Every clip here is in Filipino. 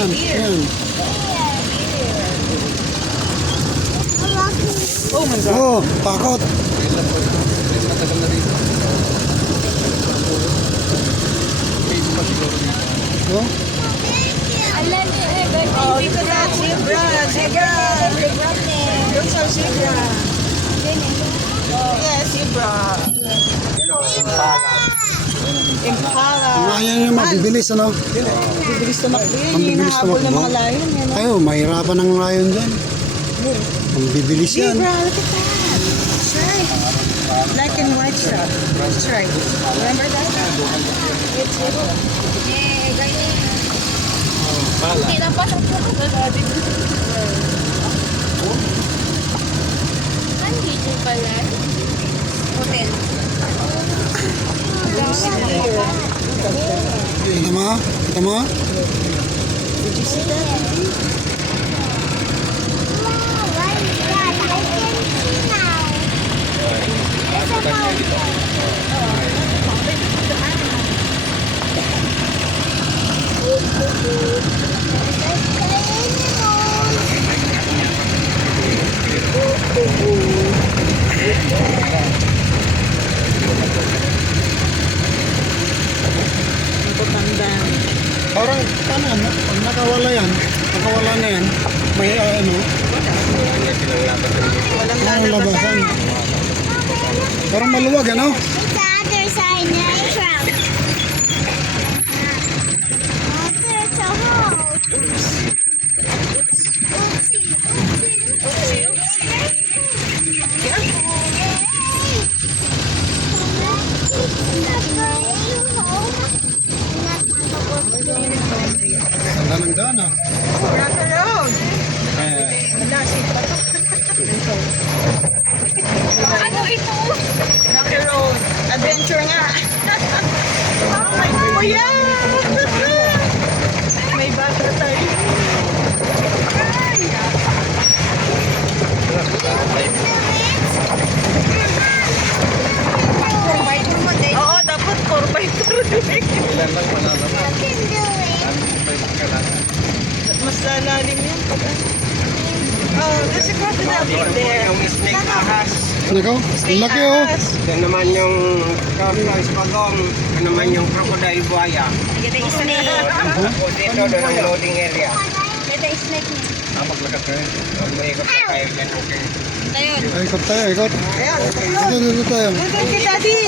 yan. Yan. Oh my God. Oh, takot. Oh, Oh, look at that zebra. Zebra. Those are zebra. Yeah, zebra. Impala. ayan yung mabibilis, ano? Bibilis tumakbo yan. Ang bibilis Hinahabol ng tumakbo. mga lion. Yan. Ayo, mahirapan ng lion dyan. Ang bibilis yan. Zebra, look at that. Stripe. Black and white stripe. Stripe. Remember that? It's zebra. Pinapasok ko ka natin. Nandito pala. Hotel. Kita mo? Kita mo? Did you see that? Parang, paano, pag nakawala yan, nakawala na yan, may ano, Walang ang labasan. lalabasan. Parang maluwag, ano? It's the other side, natural. There's a hole. Oopsie, oopsie, Ganda ng daan, ah. Rocker Road. Wala, zebra to. Ano ito? Rocker Road. Adventure nga. Oh my kuya! May bata tayo. Oo, dapat 4x4. Mas lalalim yan. Oh, there's a crocodile there. Yung snake ahas. Nako, ang laki, oh. Ito naman yung tortoise pagong. Ito naman yung crocodile buhaya. Tapos dito doon ang loading area. Maglakad kayo. Mag-ikot pa kayo dyan, okay. Ay, ikot tayo, ikot. Ayan. Dito tayo. Doon kay Daddy.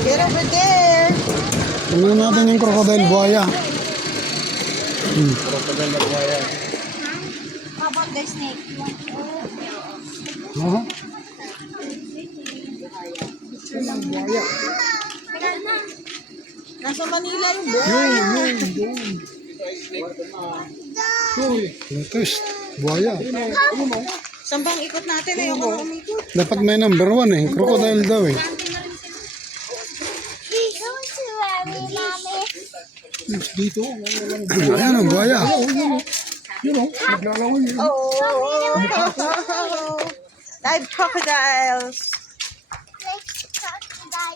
Get over there. Tingnan natin yung crocodile buhaya. Crocodile buhaya. How about the snake? Oh. Nasa Manila yung buhaya. Latest, buhaya. Saan bang ikot natin? Ayoko na umikot. Dapat may number 1 eh. Crocodile daw eh. Dito, Ayan ang buhaya. Oh. Live crocodiles.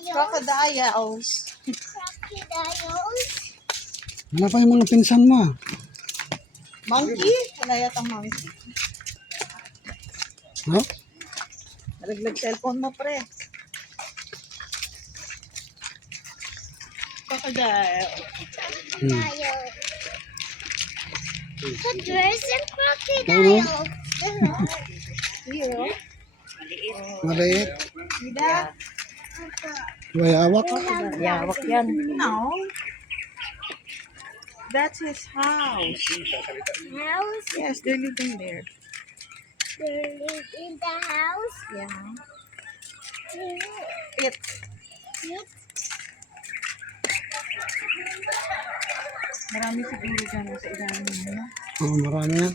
Crocodiles. Wala pa yung mga pinsan mo. Monkey? Wala yatang monkey. No? Nalaglag cellphone mo, pre. Crocodile. There's a crocodile. Maliit. Sida? Bayawak. Yawak yan. No. That's his house. House. Yes, they're living there. They live in the house. Yeah. It. It. Marami siguro dyan sa ilalim, no? Oh, marami yan.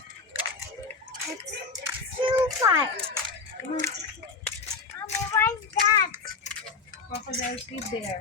It's too far. Mommy, what's that? Crocodiles live there.